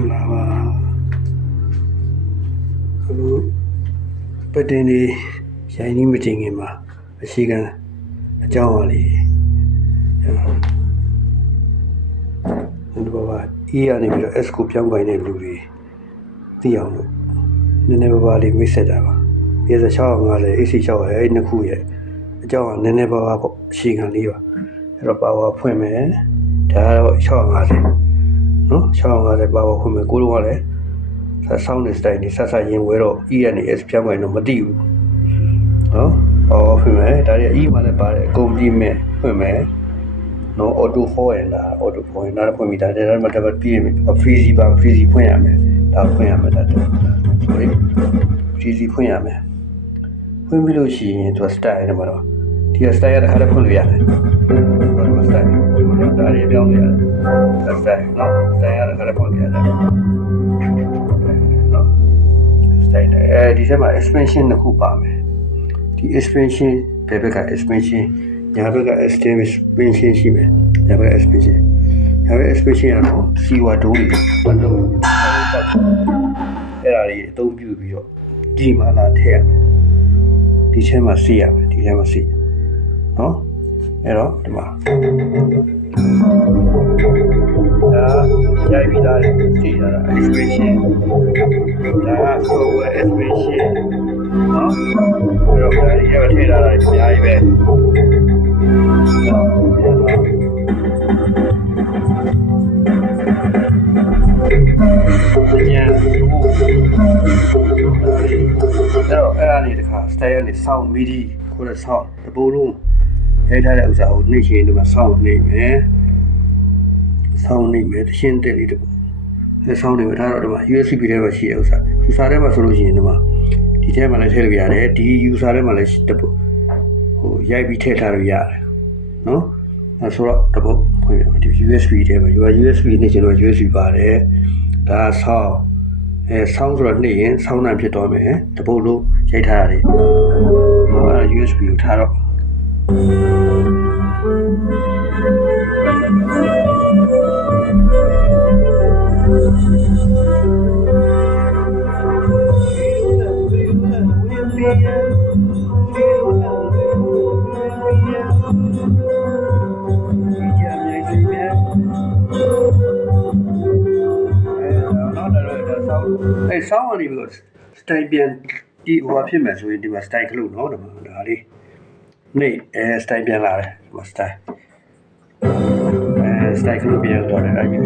င်္ဂလာပါအခုပတင်ဒီရိုင်းနီးမတင်ခင်မှာအရှိကအကြောင်းအရာလေးဒီဘာအေးရနေပြီးတော့ S ကိုပြောင်းခိုင်းတဲ့လူတွေသိအောင်လို့နည်းနည်းပါးလေးမိတ်ဆက်တာပါPS 650 AC 650အဲ့နှစ်ခုရဲ့အကြောင်းကနည်းနည်းပါးပေါ့အရှိကလေးပါအဲ့တော့ပါဝါဖွင့်မယ်ဒါကတော့650နော်650ပါဝါဖွင့်မယ်ကိုလိုကလည်းဆောင်းနေစတိုင်နေဆက်ဆက်ရင်ဝဲတော့ E ကနေ S ပြောင်းခိုင်းတော့မသိဘူးနော်ပါဝါဖွင့်မယ်ဒါတွေ E မှာလည်းပါတယ်အကုန်ပြီးမဲ့ဖွင့်မယ်နော် auto forward လာ auto forward လာဖွင့်ပြီးဒါတွေတော့မတက်ပြီးရင် freezy ပါ freezy ဖွင့်ရမယ်ဒါဖွင့်ရမယ်ဒါတော့ sorry freezy ဖွင့်ရမယ်ဖွင့်ပြီးလို့ရှိရင်သူ style နဲ့မှာတော့ဒီ style ရတဲ့ခါတော့ဖွင့်လို့ရတယ်ဘာလို့ style ဒါတွေပြောင်းလို့ရတယ် style နော် style ရတဲ့ခါတော့ဖွင့်လို့ရတယ်နော် style ဒီထဲမှာ expansion တစ်ခုပါမယ်ဒီ expansion ဘယ်ဘက်က expansionညာဘက်က expansion ရှိမယ်ညာဘက်က expansion ညာဘက် expansion ကတော့စီဝါတိုးတွေအလုံးအဲ့ဒါတွေအသုံးပြုပြီးတော့ဒီမှာလာထည့်ရမယ်ဒီထဲမှာစီရမယ်ဒီထဲမှာစီနော်အဲ့တော့ဒီမှာဒါရိုက်ပြီးသားတယ်စီရတာ expansion ဒါက software expansion နော်အဲ့တော့ဒါကြီးရထည့်ထားတာအများကြီးပဲညာအဲ့ဒါလေးတခါ style နဲ့ sound midi ခေါ်တဲ့ sound တပိုးလုံးရိုက်ထားတဲ့ဥစ္စာကိုနှိမ့်ချင်ဒီမှာ sound နှိမ့်မယ် sound နှိမ့်မယ်တရှင်းတက်လေးတပိုးအဲ sound တွေမှာထားတော့ဒီမှာ USB ထဲမှာရှိတဲ့ဥစ္စာ user ထဲမှာဆိုလို့ရှိရင်ဒီမှာဒီထဲမှာလည်းထည့်လို့ရတယ်ဒီ user ထဲမှာလည်းတပိုးဟိုရိုက်ပြီးထည့်ထားလို့ရတယ်နော်အဲဆိုတော့တပုတ်ဖွင့်ပြမယ်ဒီ USB ထဲမှာ USB နဲ့ကျွန်တော် USB ပါတယ်ဒါ sound sound ဆိုတော့နှိမ့်ရင် sound နိုင်ဖြစ်သွားမယ်တပုတ်လုံးရိုက်ထားရတယ်အဲ USB ကိုထားတော့အဲ့ဆောင်းရနေပြီးတော့ style ပြန်ဒီဟိုဖြစ်မယ်ဆိုရင်ဒီမှာ style ခလို့နော်ဒီမှာဒါလေးနေstyle ပြန်လာတယ်ဒီမှာ style ခလို့ပြန်သွားတယ်အဲ့ဒီ